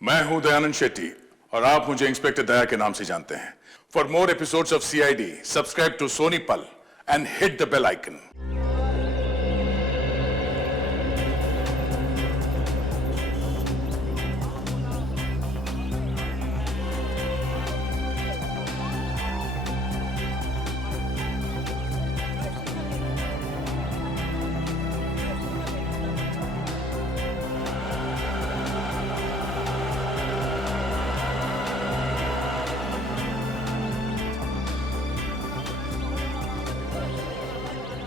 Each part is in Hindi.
मैं हूं दयानंद शेट्टी और आप मुझे इंस्पेक्टर दया के नाम से जानते हैं। For more episodes of CID subscribe to Sony Pal and hit the bell icon.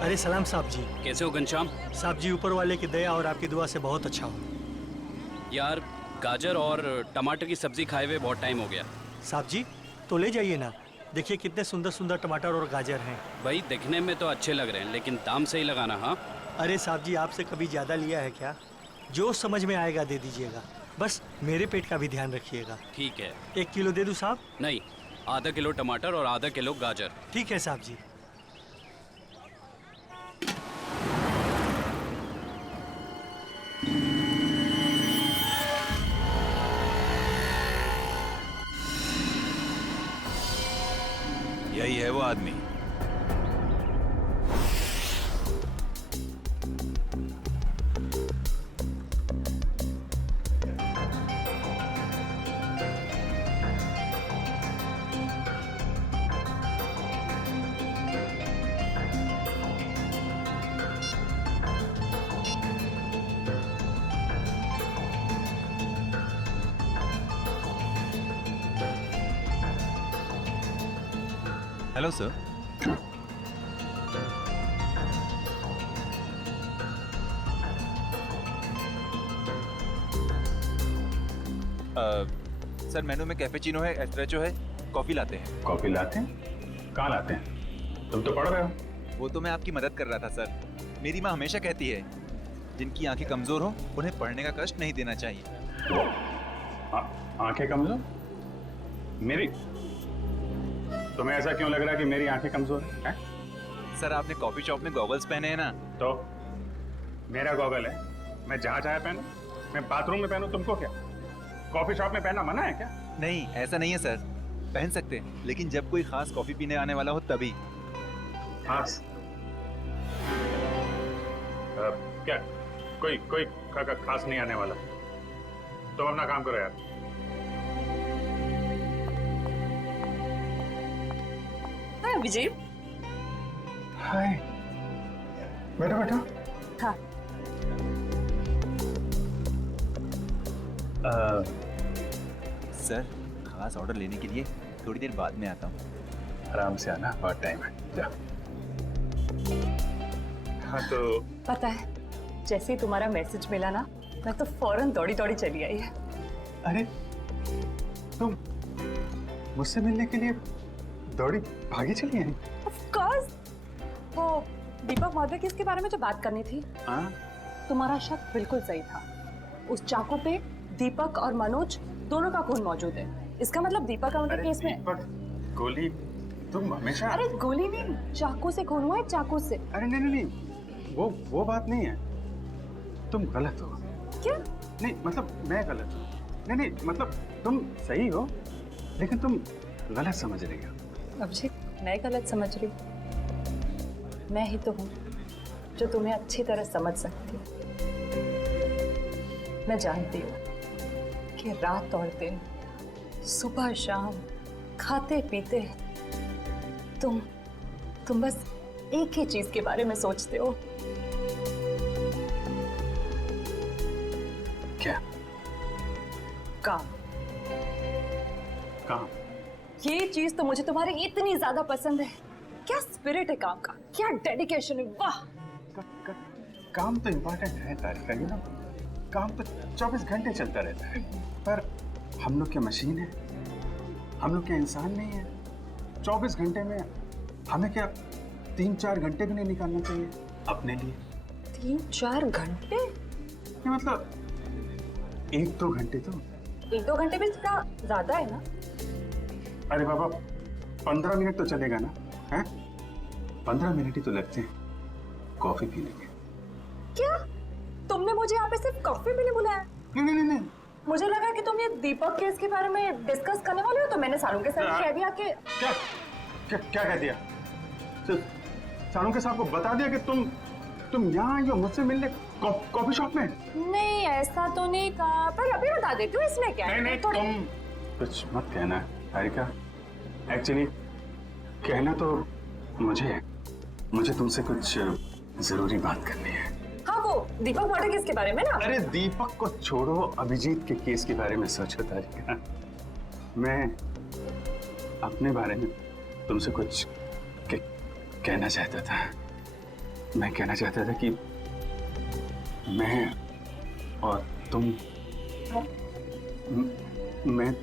अरे सलाम साहब जी। कैसे हो घनश्याम? साहब जी ऊपर वाले की दया और आपकी दुआ से बहुत अच्छा हो। यार गाजर और टमाटर की सब्जी खाए हुए बहुत टाइम हो गया। साहब जी तो ले जाइए ना, देखिए कितने सुंदर सुंदर टमाटर और गाजर हैं। भाई दिखने में तो अच्छे लग रहे हैं लेकिन दाम सही लगाना। हाँ अरे साहब जी आपसे कभी ज़्यादा लिया है क्या? जो समझ में आएगा दे दीजिएगा, बस मेरे पेट का भी ध्यान रखिएगा। ठीक है। 1 किलो दे दूँ साहब? नहीं, आधा किलो टमाटर और आधा किलो गाजर। ठीक है साहब जी। यही है वो आदमी। Hello sir. सर मेनू में कैपेचिनो है, एस्प्रेसो है, कॉफी लाते हैं। कॉफी लाते हैं? कहाँ लाते हैं? तुम तो पढ़ रहे हो। वो तो मैं आपकी मदद कर रहा था सर। मेरी माँ हमेशा कहती है जिनकी आंखें कमजोर हो उन्हें पढ़ने का कष्ट नहीं देना चाहिए। आंखें कमजोर? मेरी? तुम्हें ऐसा क्यों लग रहा है कि मेरी आंखें कमजोर हैं? सर आपने कॉफी शॉप में गॉगल्स पहने हैं ना। तो मेरा गॉगल है, मैं जहाँ चाहे पहनूं। मैं बाथरूम में पहनूं, तुमको क्या? कॉफी शॉप में पहनना मना है क्या? नहीं ऐसा नहीं है सर, पहन सकते हैं लेकिन जब कोई खास कॉफी पीने आने वाला हो तभी। खास? क्या कोई कोई खास नहीं आने वाला? तुम अपना काम करो यार। हाय विजय। हाय, बैठो बैठो। हाँ। सर खास ऑर्डर लेने के लिए थोड़ी देर बाद में आता हूँ। आराम से आना, बहुत टाइम है। जा। हाँ तो पता है जैसे ही तुम्हारा मैसेज मिला ना, मैं तो फौरन दौड़ी दौड़ी चली आई है। अरे तुम मुझसे मिलने के लिए दौड़ी भागी चली आई? Of course. वो दीपक महोदय की इसके बारे में जो बात करनी थी, हाँ? तुम्हारा शक बिल्कुल सही था। उस चाकू पे दीपक और मनोज दोनों का खून मौजूद है। इसका मतलब दीपक और उनके केस में। दीपक, गोली, तुम हमेशा। अरे गोली नहीं, चाकू से खून हुआ है, चाकू से। अरे नहीं नहीं नहीं, वो बात नहीं है। तुम गलत हो। क्या? नहीं मतलब मैं गलत हूँ। नहीं नहीं मतलब तुम सही हो लेकिन तुम गलत समझ रही हो। अभिषेक मैं गलत समझ रही हूँ? मैं ही तो हूँ जो तुम्हें अच्छी तरह समझ सकती हूँ। मैं जानती हूँ कि रात और दिन, सुबह शाम, खाते पीते तुम बस एक ही चीज के बारे में सोचते हो। क्या? काम। काम? ये चीज तो मुझे तुम्हारी इतनी ज्यादा पसंद है। क्या स्पिरिट है काम का, क्या डेडिकेशन है, वाह। काम तो इम्पोर्टेंट है तारिका, यू नो। काम तो 24 घंटे चलता रहता है, पर हम लोग क्या मशीन है? हम लोग क्या इंसान नहीं है? 24 घंटे में हमें क्या 3-4 घंटे भी नहीं निकालना चाहिए अपने लिए? 3-4 घंटे? ये मतलब 1-2 घंटे तो। 1-2 घंटे भी थोड़ा ज्यादा है ना? अरे बाबा 15 मिनट तो चलेगा ना? हैं? 15 मिनट ही तो लगते हैं कॉफी पीने के। क्या तुमने मुझे यहाँ पे सिर्फ कॉफी पीने बुलाया? नहीं नहीं नहीं, मुझे लगा कि तुम ये दीपक केस के बारे में डिस्कस करने वाले हो, तो मैंने सानू के सर कह दिया कि क्या क्या क्या कह दिया? सानू के साहब को बता दिया कि तुम यहाँ आई हो मुझसे मिलने कॉफी शॉप में? नहीं, ऐसा तो नहीं कहा, पर अभी बता देती हूँ, इसमें क्या है। नहीं तुम कुछ मत कहना हारिका। एक्चुअली कहना तो मुझे तुमसे कुछ जरूरी बात करनी है। हाँ, वो दीपक वाटर केस के बारे में ना। अरे दीपक को छोड़ो, अभिजीत के केस के बारे में सोचो तारिका। मैं अपने बारे में तुमसे कुछ कहना चाहता था। मैं कहना चाहता था कि मैं और तुम मैं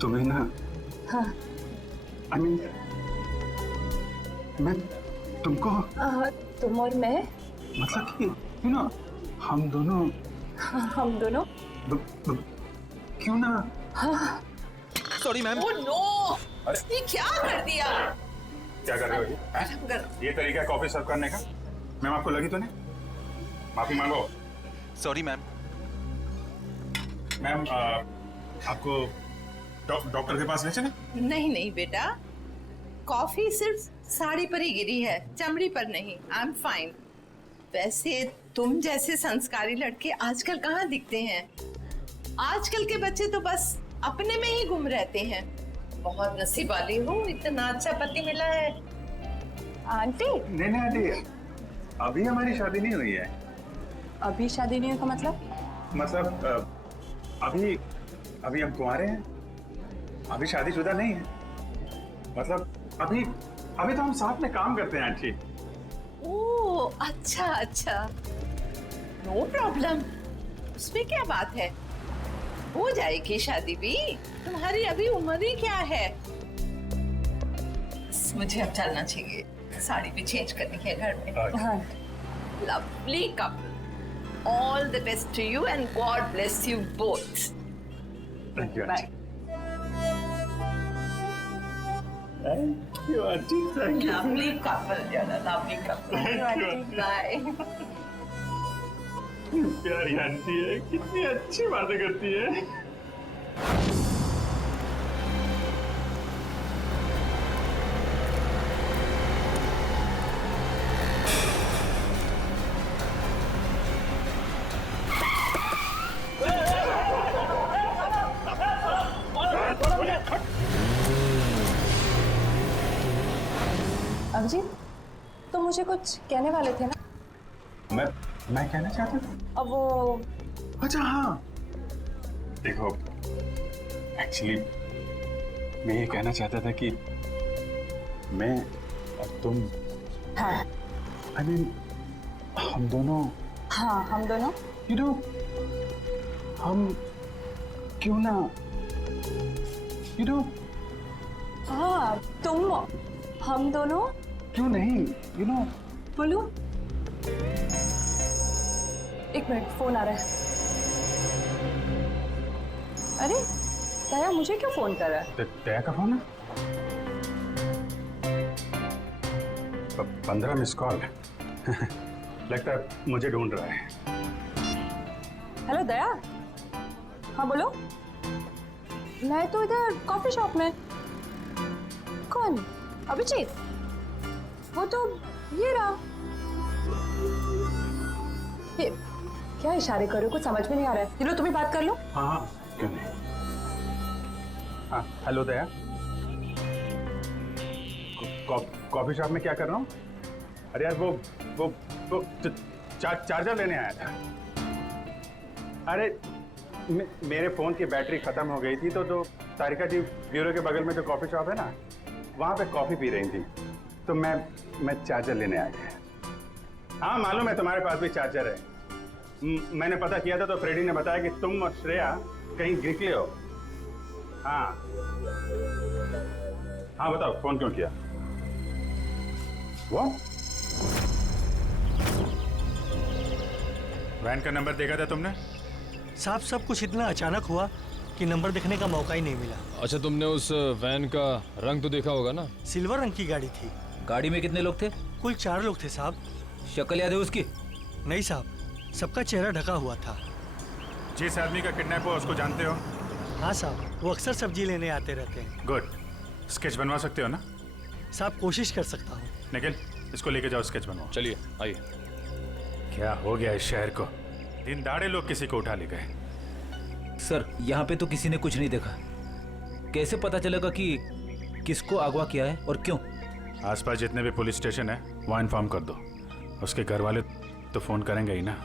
तुम्हें ना, हाँ। I mean, मैं तुमको तुम और मैं, मतलब कि हम दोनों हम दोनों क्यों ना। Sorry ma'am. ओह नो, ये क्या कर दिया? क्या कर रहे हो ये? ये तरीका है कॉफी सर्व करने का? मैम आपको लगी तो नहीं? माफी मांगो। Sorry ma'am. मैम आपको डॉक्टर के पास ले चले? नहीं नहीं बेटा, कॉफी सिर्फ साड़ी पर ही गिरी है, चमड़ी पर नहीं। I am fine. वैसे तुम जैसे संस्कारी लड़के आजकल कहाँ दिखते हैं? आजकल के बच्चे तो बस अपने में ही गुम रहते हैं। बहुत नसीब वाली हूँ, इतना अच्छा पति मिला है। आंटी, नहीं आंटी, अभी हमारी शादी नहीं हुई है। अभी शादी नहीं हुई का मतलब अभी हम कुंवारे हैं, अभी शादीशुदा नहीं है। मतलब अभी तो हम साथ में काम करते हैं आंटी। ओह अच्छा अच्छा, नो प्रॉब्लम, उसमें क्या बात है, हो जाएगी शादी भी। तुम्हारी अभी उम्र ही क्या है। मुझे अब चलना चाहिए, साड़ी भी चेंज करनी है घर में। हाँ। Lovely couple, all the best to you and God bless you both. Thank you bye. Aunty, thank you. Lovely couple, lovely couple. Bye. प्यारी आंटी है, कितनी अच्छी बातें करती है। अभिजीत, तो मुझे कुछ कहने वाले थे ना? मैं कहना चाहता था। अब वो, अच्छा हाँ, देखो एक्चुअली मैं ये कहना चाहता था कि मैं और तुम, हाँ I mean, हम दोनों, हाँ, हम दोनों, you know, हम क्यों ना, you know, हाँ तुम, हम दोनों, क्यों नहीं, you know, बोलो। एक मिनट, फोन आ रहा है। अरे दया, मुझे क्यों फोन कर रहा है? दया का फोन है? 15 मिस कॉल। लगता है मुझे ढूंढ रहा है। हेलो दया। हाँ बोलो। मैं तो इधर कॉफी शॉप में। कौन? अभिजीत? वो तो ये रहा। ये क्या इशारे कर रहे हो? कुछ समझ में नहीं आ रहा है। चलो तुम्हें बात कर लो। हाँ हाँ, क्यों नहीं। हाँ हेलो दया, कॉफी शॉप में क्या कर रहा हूँ? अरे यार वो चार्जर लेने आया था। अरे मेरे फोन की बैटरी खत्म हो गई थी, तो जो तारिका जी ब्यूरो के बगल में जो कॉफी शॉप है ना, वहाँ पे कॉफी पी रही थी, तो मैं चार्जर लेने आया था। हाँ मालूम है तुम्हारे पास भी चार्जर है। मैंने पता किया था तो फ्रेडी ने बताया कि तुम और श्रेया कहीं निकले हो। हाँ हाँ बताओ, फोन क्यों किया? वो वैन का नंबर देखा था तुमने? साहब, सब कुछ इतना अचानक हुआ कि नंबर देखने का मौका ही नहीं मिला। अच्छा, तुमने उस वैन का रंग तो देखा होगा ना? सिल्वर रंग की गाड़ी थी। गाड़ी में कितने लोग थे? कुल 4 लोग थे साहब। शक्ल याद है उसकी? नहीं साहब, सबका चेहरा ढका हुआ था। जिस आदमी का किडनैप हुआ उसको जानते हो? हाँ साहब, वो अक्सर सब्जी लेने आते रहते हैं। गुड। स्केच बनवा सकते हो ना? साहब कोशिश कर सकता हूँ। निखिल, इसको लेके जाओ, स्केच बनवाओ। चलिए आइए। क्या हो गया इस शहर को? दिन दाड़े लोग किसी को उठा ले गए। सर यहाँ पे तो किसी ने कुछ नहीं देखा। कैसे पता चलेगा कि किसको अगवा किया है और क्यों? आसपास जितने भी पुलिस स्टेशन है वहाँ इन्फॉर्म कर दो। उसके घर वाले तो फोन करेंगे ही ना।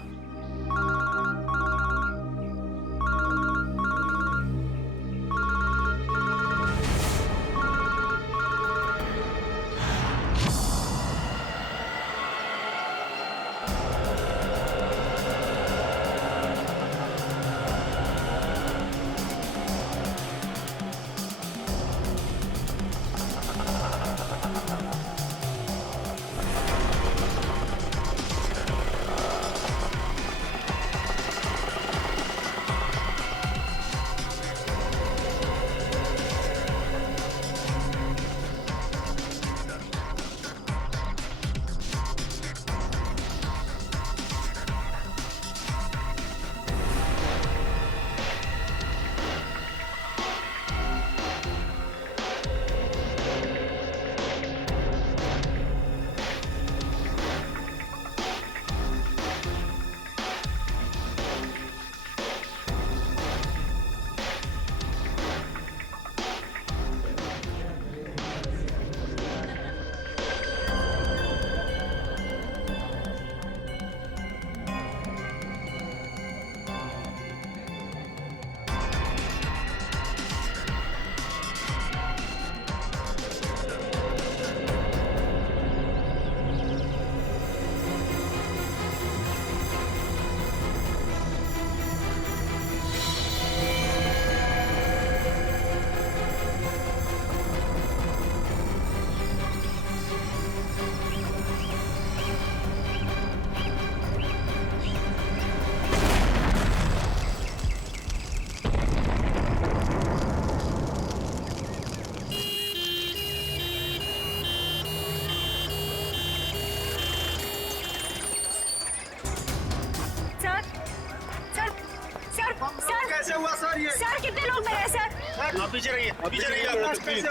सर कितने लोग मरे हैं सर? आप पीछे रहिए, पीछे रहिए आप प्लीज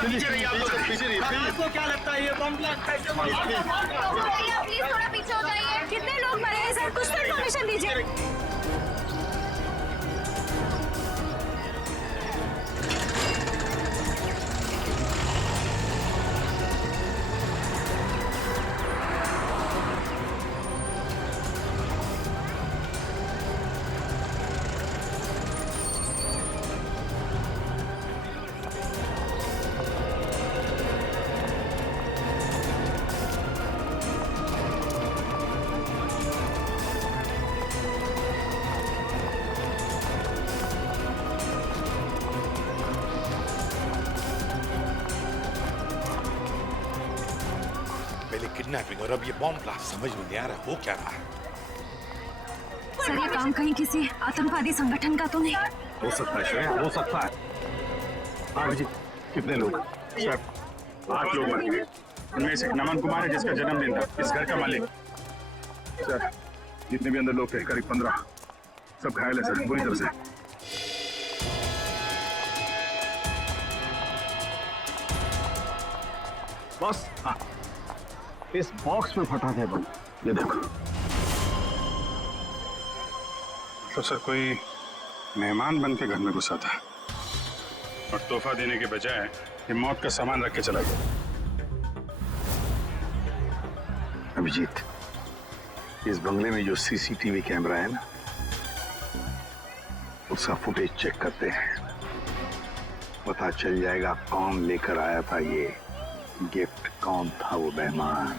पीछे रहिए आप लोग, पीछे रहिए। आपको क्या लगता है ये बम ब्लास्ट कैसे हुआ? प्लीज थोड़ा पीछे हो जाइए। कितने लोग मरे हैं सर? कुछ तो इन्फॉर्मेशन दीजिए। किडनैपिंग और अब ये बॉम्ब ब्लास्ट, समझ में नहीं आ रहा हो क्या रहा है। सर ये काम कहीं किसी आतंकवादी संगठन का तो नहीं? हो सकता है श्रेया, हो सकता है। हाँ जी, कितने लोग? सर 8 लोग मर गए। उनमें से नमन कुमार है जिसका जन्मदिन था, इस घर का मालिक। सर जितने भी अंदर लोग थे करीब 15, सब घायल है सर, बुरी तरह से। बॉस, हाँ इस बॉक्स में फटा था बम, ये देखो। तो सर कोई मेहमान बन के घर में घुसा था और तोहफा देने के बजाय ये मौत का सामान रख के चला गया। अभिजीत, इस बंगले में जो सीसीटीवी कैमरा है ना, उसका फुटेज चेक करते हैं। पता चल जाएगा कौन लेकर आया था ये गिफ्ट, कौन था वो मेहमान।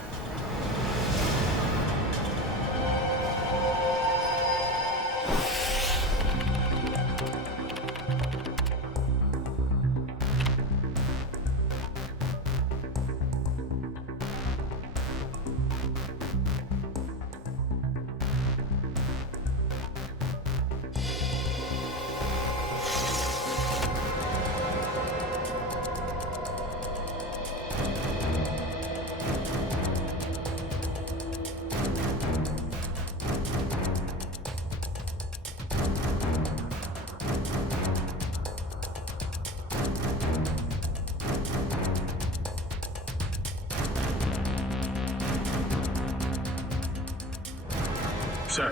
सर,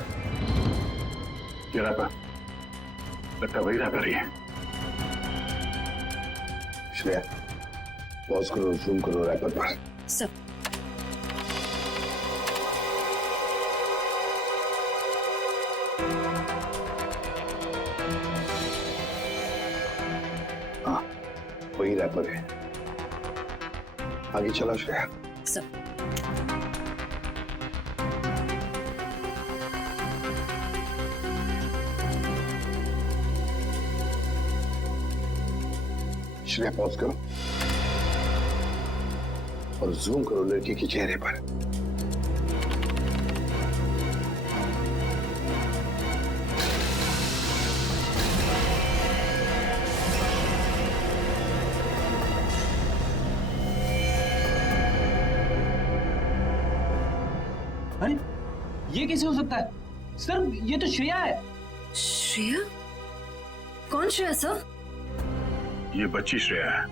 ये रैपर लगता वही रैपर ही है। श्रेया, पॉज करो, जूम करो रैपर पर। सब हाँ, वही रैपर है। आगे चला श्रेया। सब श्रेया, पॉज करो और जूम करो लड़की के चेहरे पर। अरे ये कैसे हो सकता है सर? ये तो श्रेया है। श्रेया? कौन श्रेया सर? ये बच्ची श्रेया है।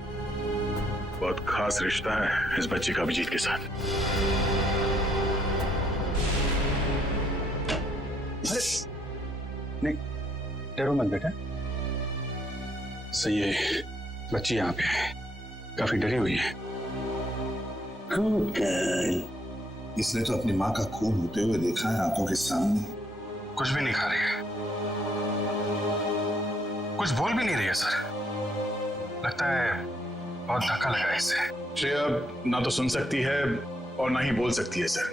बहुत खास रिश्ता है इस बच्ची का अभिजीत के साथ। नहीं, डरो मत बेटा। सही है, बच्ची यहाँ पे है, काफी डरी हुई है। इसने तो अपनी माँ का खून होते हुए देखा है आंखों के सामने। कुछ भी नहीं खा रही है, कुछ बोल भी नहीं रही है सर। लगता है बहुत धक्का लगा है इसे। श्रेया ना तो सुन सकती है और ना ही बोल सकती है सर।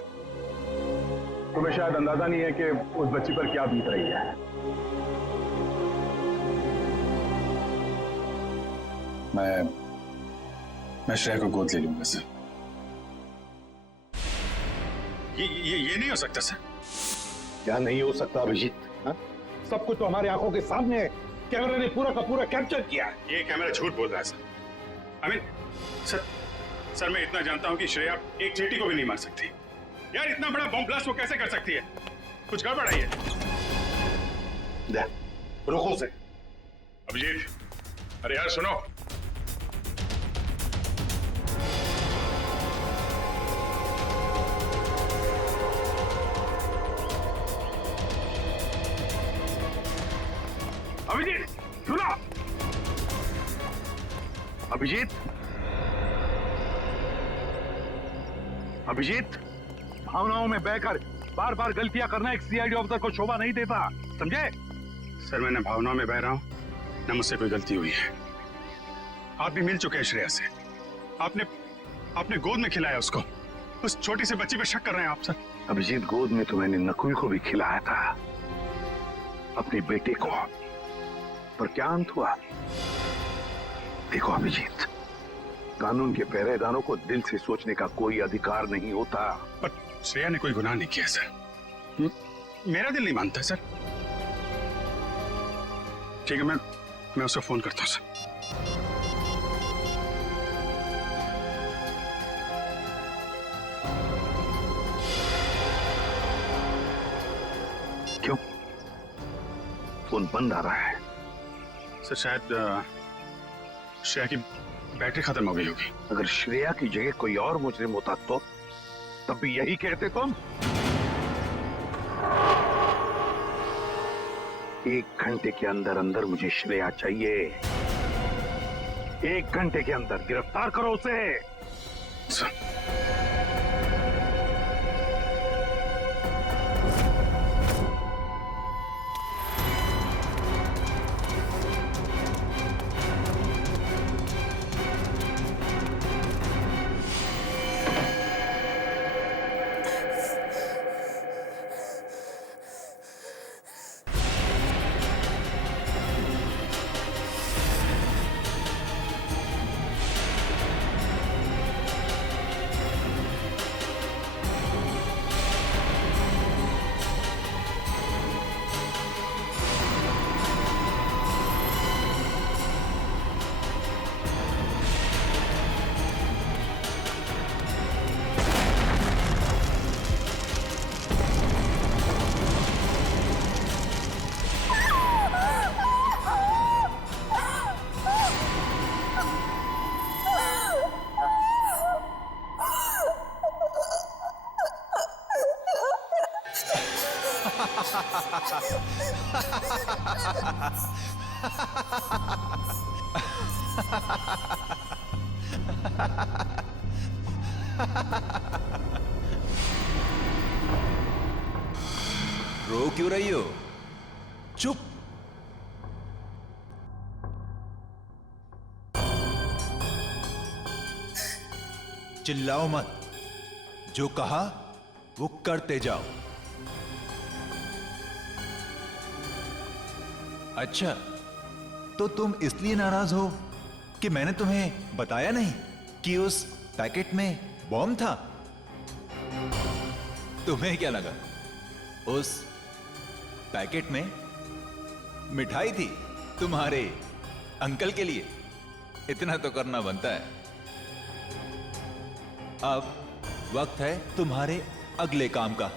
तुम्हें शायद अंदाजा नहीं है कि उस बच्ची पर क्या बीत रही है। मैं श्रेया को गोद ले लूंगा सर। ये नहीं हो सकता सर। क्या नहीं हो सकता अभिजीत? सब कुछ तो हमारे आंखों के सामने है। कैमरे ने पूरा का पूरा कैप्चर किया। ये कैमरा झूठ बोल रहा है सर। सर मैं इतना जानता हूं कि श्रेया एक चींटी को भी नहीं मार सकती। यार इतना बड़ा बम ब्लास्ट वो कैसे कर सकती है? कुछ गड़बड़ है। रुको से अभिजीत, अरे यार सुनो। अभिजीत सुनो। अभिजीत, अभिजीत, भावनाओं में बहकर बार बार गलतियां करना एक सीआईडी ऑफिसर को शोभा नहीं देता, समझे? सर मैं न भावनाओं में बह रहा हूं न मुझसे कोई गलती हुई है। आप भी मिल चुके हैं श्रेया से। आपने गोद में खिलाया उसको। उस छोटी सी बच्ची पे शक कर रहे हैं आप सर। अभिजीत, गोद में तो मैंने नकुल को भी खिलाया था, अपने बेटे को। पर क्या अंत हुआ? देखो अभिजीत, कानून के पहरेदारों को दिल से सोचने का कोई अधिकार नहीं होता। पर श्रेया ने कोई गुनाह नहीं किया सर। मेरा दिल नहीं मानता सर। ठीक है, मैं उसको फोन करता हूं सर। क्यों फोन बंद आ रहा है? सर शायद श्रेया की बैटरी खत्म हो गई होगी। अगर श्रेया की जगह कोई और मुजरिम होता तो तब भी यही कहते तुम? 1 घंटे के अंदर अंदर मुझे श्रेया चाहिए। 1 घंटे के अंदर गिरफ्तार करो उसे। सर रो क्यों रही हो? चुप। चिल्लाओ मत, जो कहा वो करते जाओ। अच्छा, तो तुम इसलिए नाराज हो कि मैंने तुम्हें बताया नहीं कि उस पैकेट में बॉम्ब था? तुम्हें क्या लगा उस पैकेट में मिठाई थी तुम्हारे अंकल के लिए? इतना तो करना बनता है। अब वक्त है तुम्हारे अगले काम का।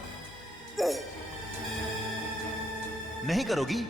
नहीं करोगी?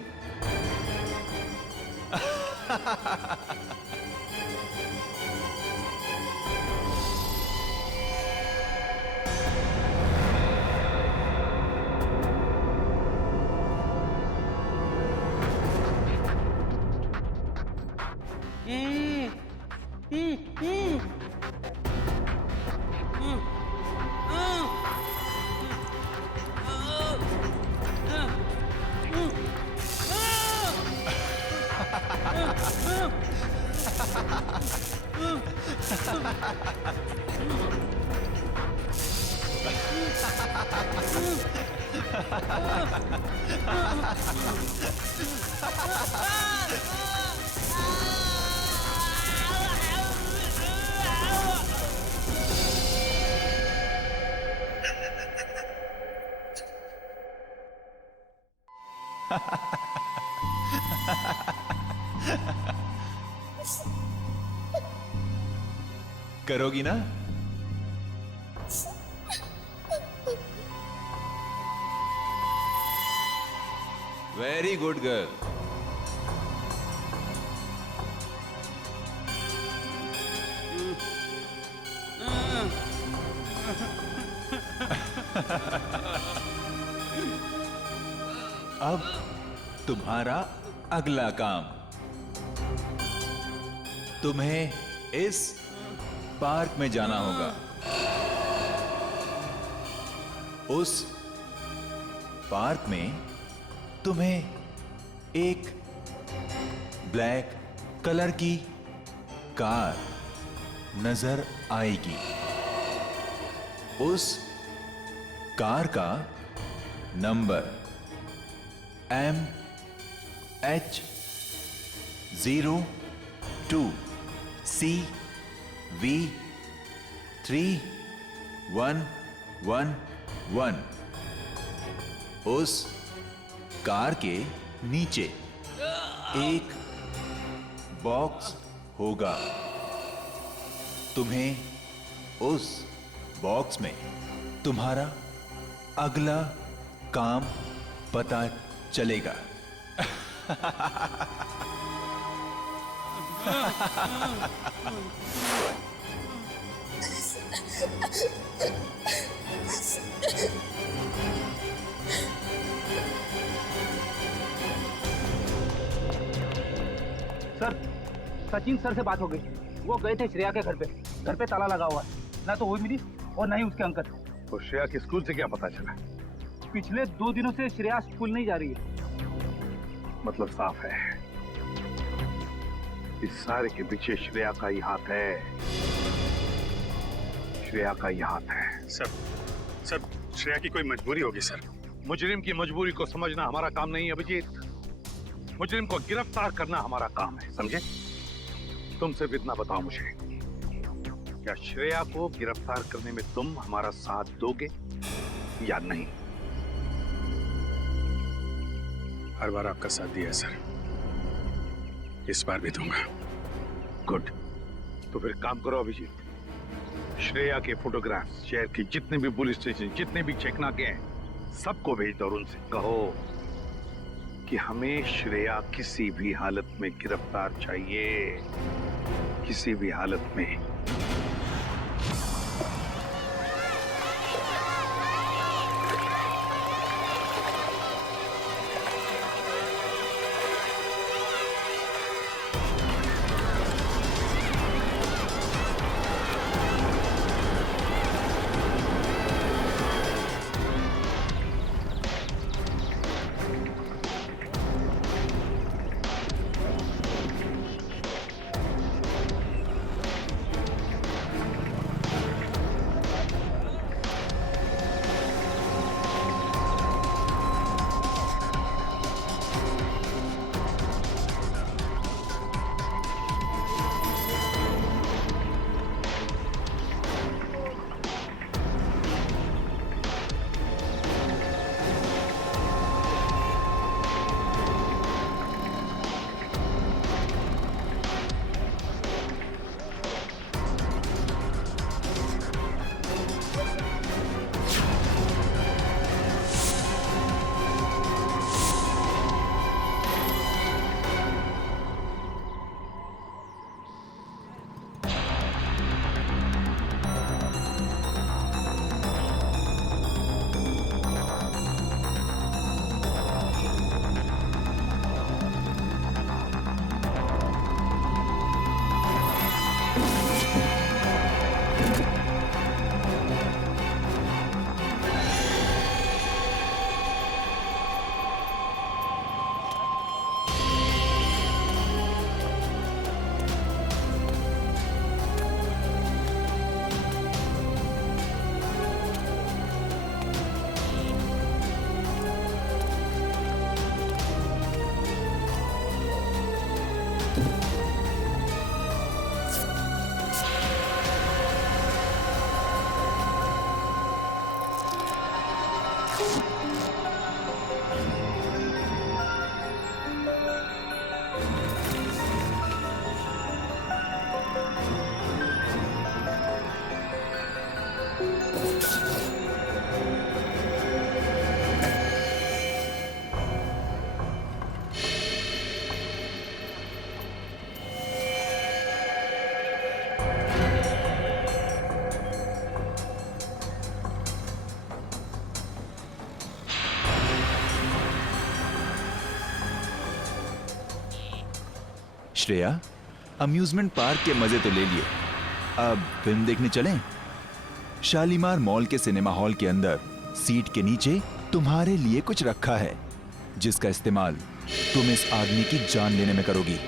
करोगी ना? Very good girl. अब तुम्हारा अगला काम, तुम्हें इस पार्क में जाना होगा। उस पार्क में तुम्हें एक ब्लैक कलर की कार नजर आएगी। उस कार का नंबर MH02CV3111। उस कार के नीचे एक बॉक्स होगा। तुम्हें उस बॉक्स में तुम्हारा अगला काम पता चलेगा। सर, सचिन सर से बात हो गई। वो गए थे श्रेया के घर पे। घर पे ताला लगा हुआ है, ना तो वो मिली और ना ही उसके अंकल। तो श्रेया के स्कूल से क्या पता चला? पिछले 2 दिनों से श्रेया स्कूल नहीं जा रही है। मतलब साफ है, इस सारे के पीछे श्रेया का ही हाथ है। श्रेया का ही हाथ है। सर श्रेया की कोई मजबूरी होगी सर। मुजरिम की मजबूरी को समझना हमारा काम नहीं है अभिजीत। मुजरिम को गिरफ्तार करना हमारा काम है, समझे? तुम सिर्फ इतना बताओ मुझे, क्या श्रेया को गिरफ्तार करने में तुम हमारा साथ दोगे या नहीं? हर बार आपका साथ दिया है सर, इस बार भी दूंगा। गुड। तो फिर काम करो अभिजीत, श्रेया के फोटोग्राफ शहर के जितने भी पुलिस स्टेशन, जितने भी चेकनाके हैं, सबको भेज दो और उनसे कहो कि हमें श्रेया किसी भी हालत में गिरफ्तार चाहिए, किसी भी हालत में। श्रेया, अम्यूजमेंट पार्क के मजे तो ले लिए, अब फिल्म देखने चलें? शालीमार मॉल के सिनेमा हॉल के अंदर सीट के नीचे तुम्हारे लिए कुछ रखा है, जिसका इस्तेमाल तुम इस आदमी की जान लेने में करोगी।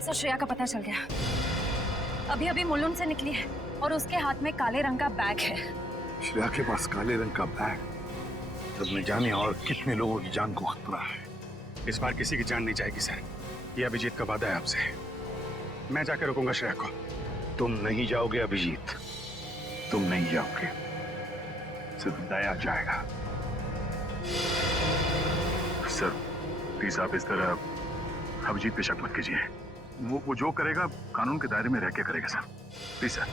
सर, श्रेया का पता चल गया। अभी अभी मुलुंड से निकली है और उसके हाथ में काले रंग का बैग है। श्रेया के पास काले रंग का बैग, तब न जाने और कितने लोगों की जान को खतरा है। इस बार किसी की जान नहीं जाएगी सर, ये अभिजीत का वादा है आपसे। मैं जाकर रोकूंगा श्रेया को। तुम नहीं जाओगे अभिजीत, तुम नहीं जाओगे, सिर्फ दया जाएगा। सर प्लीज आप इस तरह अभिजीत पे शक मत कीजिए। वो जो करेगा कानून के दायरे में रह के करेगा sir, please sir.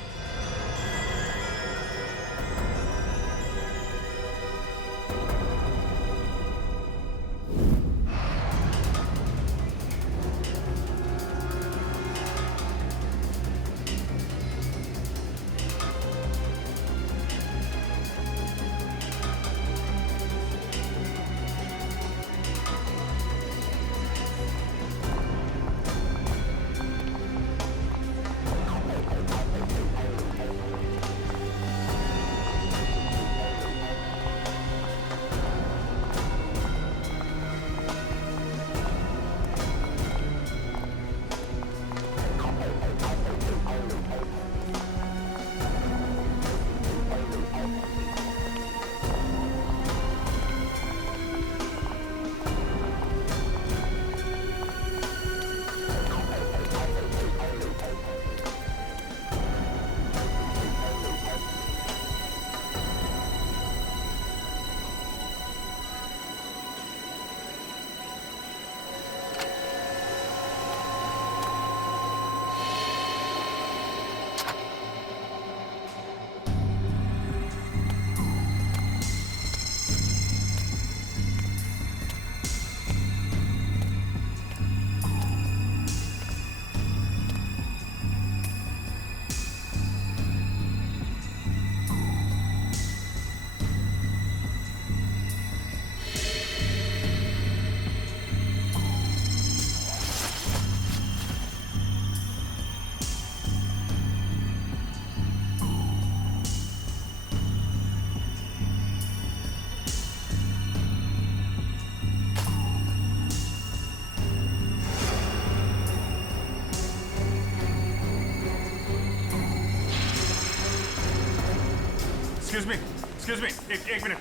Excuse me,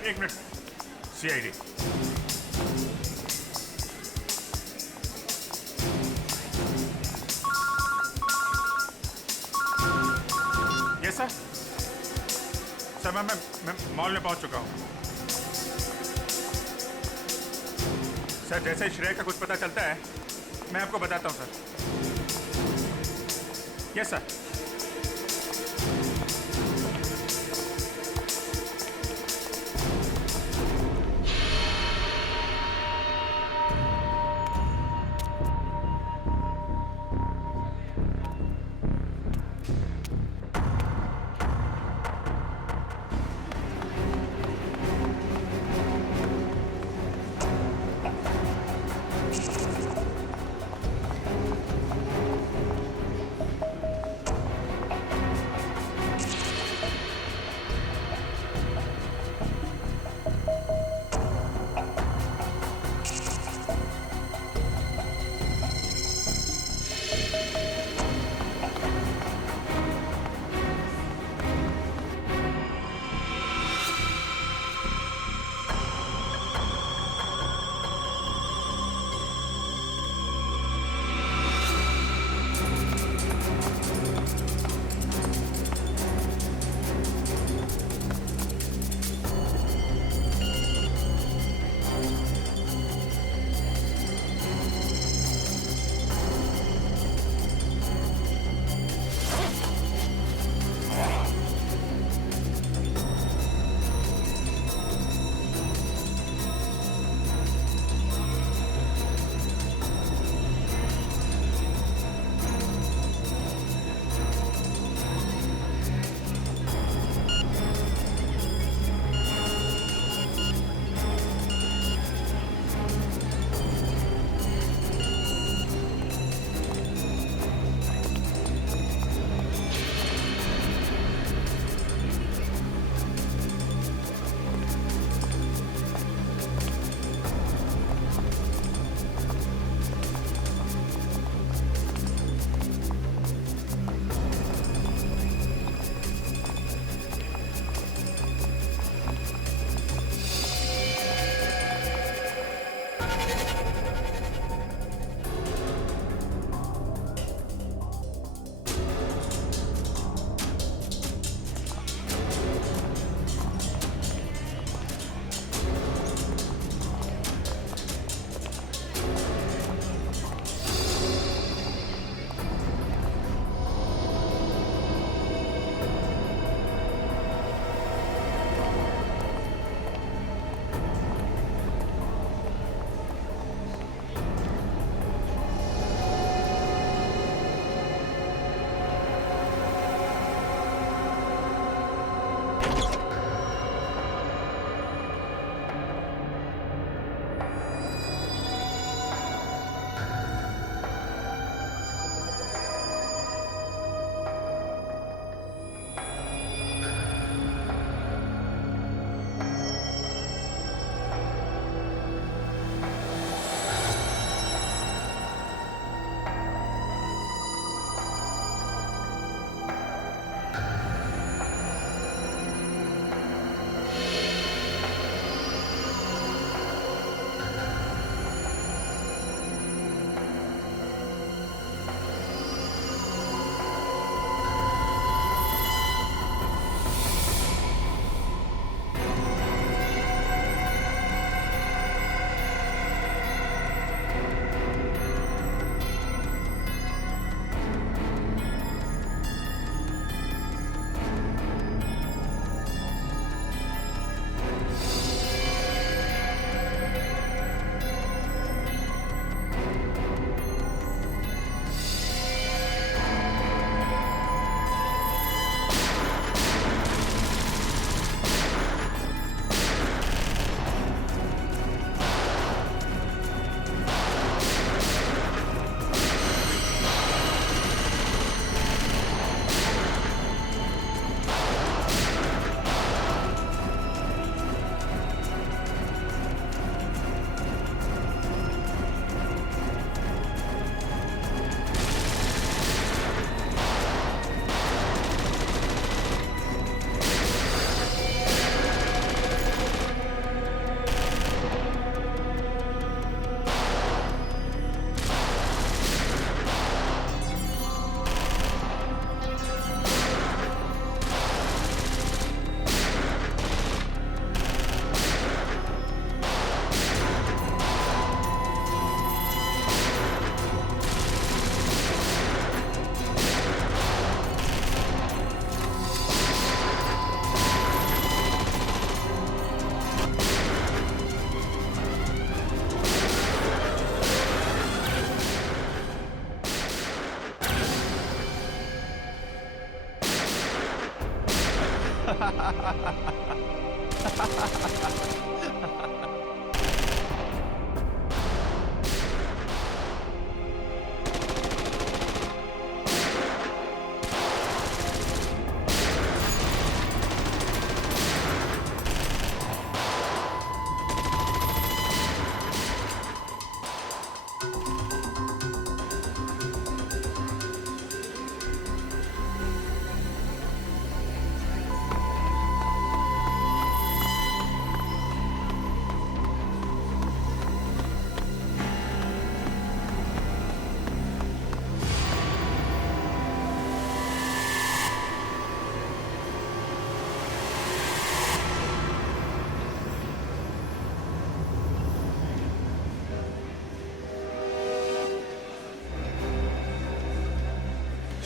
एक minute. CID. Yes sir. Sir मैं मॉल में पहुंच चुका हूं। सर जैसे ही श्रेया का कुछ पता चलता है मैं आपको बताता हूं सर। Yes sir.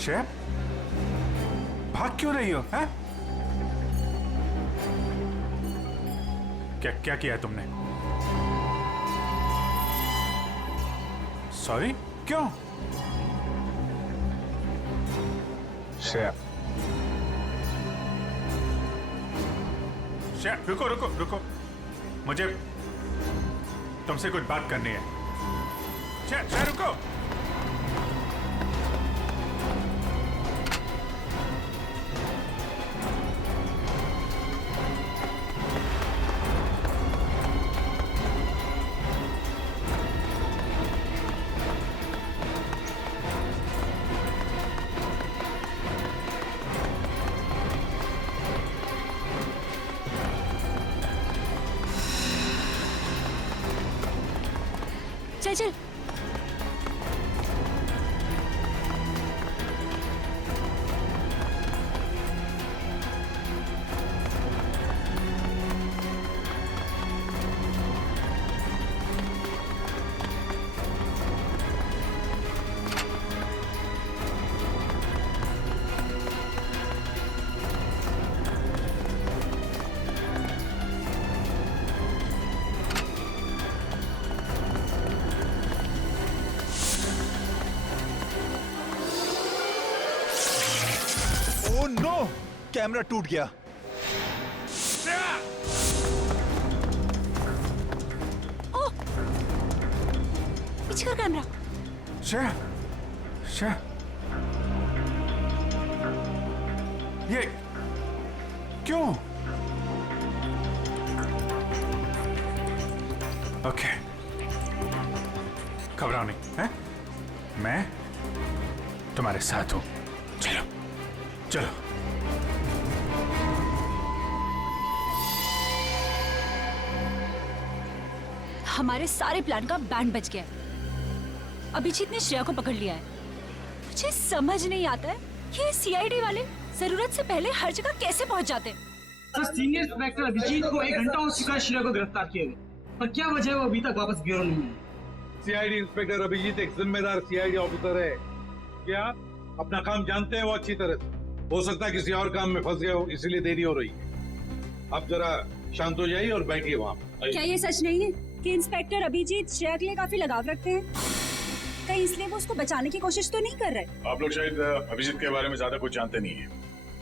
श्रेया, भाग क्यों रही हो? हैं? क्या क्या किया है तुमने? सॉरी, क्यों? श्रेया, श्रेया, रुको रुको रुको, मुझे तुमसे कुछ बात करनी है। श्रेया, श्रेया रुको। चल चल। ओह नो, कैमरा टूट गया। ओह, पीछे कर कैमरा। श्रेया, श्रेया, ये क्यों? ओके, घबराओ नहीं, हैं? मैं तुम्हारे साथ हूं। चलो चलो। हमारे सारे प्लान का बैंड बज गया है। अभिजीत ने श्रेया को पकड़ लिया है। मुझे समझ नहीं आता है कि ये सीआईडी वाले जरूरत से पहले हर जगह कैसे पहुंच जाते हैं। सर, सीनियर इंस्पेक्टर अभिजीत को 1 घंटा हो चुका है श्रेया को गिरफ्तार किए हुए, पर क्या वजह है वो अभी तक वापस ब्यूरो नहीं है? सीआईडी इंस्पेक्टर अभिजीत एक जिम्मेदार सीआईडी ऑफिसर है। क्या अपना काम जानते हैं वो अच्छी तरह से? हो सकता है किसी और काम में फंस गए हो, इसीलिए देरी हो रही है। आप जरा शांत हो जाइए और बैठिए वहाँ। क्या ये सच नहीं है कि इंस्पेक्टर अभिजीत श्रेया के लिए काफी लगाव रखते हैं? कहीं इसलिए वो उसको बचाने की कोशिश तो नहीं कर रहे? आप लोग शायद अभिजीत के बारे में ज्यादा कुछ जानते नहीं है,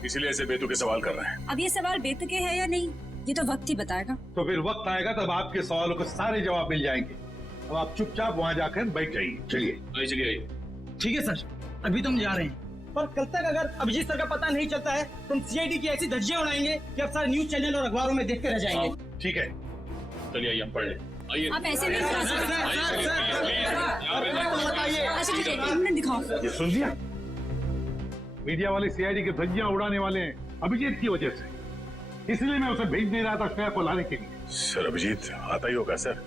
इसीलिए ऐसे बेतुके सवाल कर रहे हैं। अब ये सवाल बेतुके है या नहीं, ये तो वक्त ही बताएगा। तो फिर वक्त आएगा तब आपके सवालों के सारे जवाब मिल जाएंगे। अब आप चुपचाप वहाँ जाकर बैठ जाइए। चलिए चलिए। ठीक है सर, अभी तो हम जा रहे हैं, पर कल तक अगर अभिजीत सर का पता नहीं चलता है तो हम सीआईडी की ऐसी धज्जियां उड़ाएंगे कि अब सारे न्यूज चैनल और अखबारों में देखते रह जाएंगे। ठीक है, चलिए आइए हम पढ़ लें। आप ऐसे नहीं करा सकते। अच्छा ठीक है, 1 मिनट दिखाओ। ये सुन लिया? मीडिया वाले सीआईडी की धज्जियां उड़ाने वाले हैं अभिजीत की वजह से, इसलिए मैं उसे भेज नहीं रहा था श्रेया को लाने के लिए। सर अभिजीत आता ही होगा सर,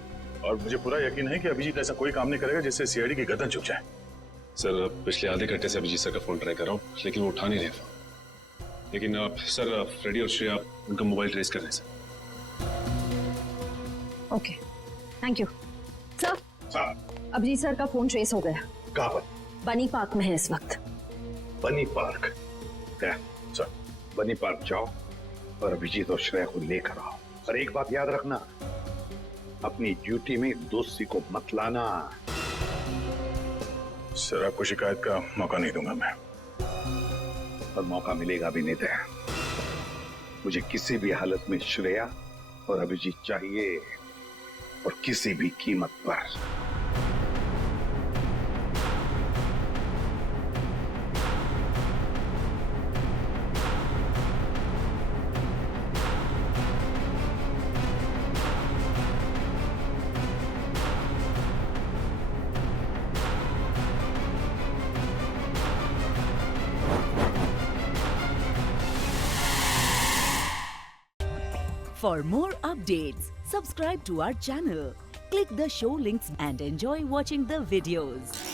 और मुझे पूरा यकीन है कि अभिजीत ऐसा कोई काम नहीं करेगा जिससे सीआईडी की गर्दन झुक जाए। सर पिछले आधे घंटे से अभिजीत सर का फोन ट्राई कर रहा हूँ, लेकिन वो उठा नहीं रहे फोन। लेकिन सर फ्रेडी और श्रेया उनका मोबाइल ट्रेस कर रहे हैं sir. Okay, thank you sir. Abhijit sir का फोन ट्रेस हो गया। कहाँ पर? बनी पार्क में है इस वक्त। बनी पार्क? सर बनी पार्क जाओ और अभिजीत और श्रेया को लेकर आओ। और एक बात याद रखना, अपनी ड्यूटी में दोस्ती को मत लाना। सर आपको शिकायत का मौका नहीं दूंगा मैं। और मौका मिलेगा भी नहीं। मुझे किसी भी हालत में श्रेया और अभिजीत चाहिए, और किसी भी कीमत पर। For more updates, subscribe to our channel, click the show links and enjoy watching the videos.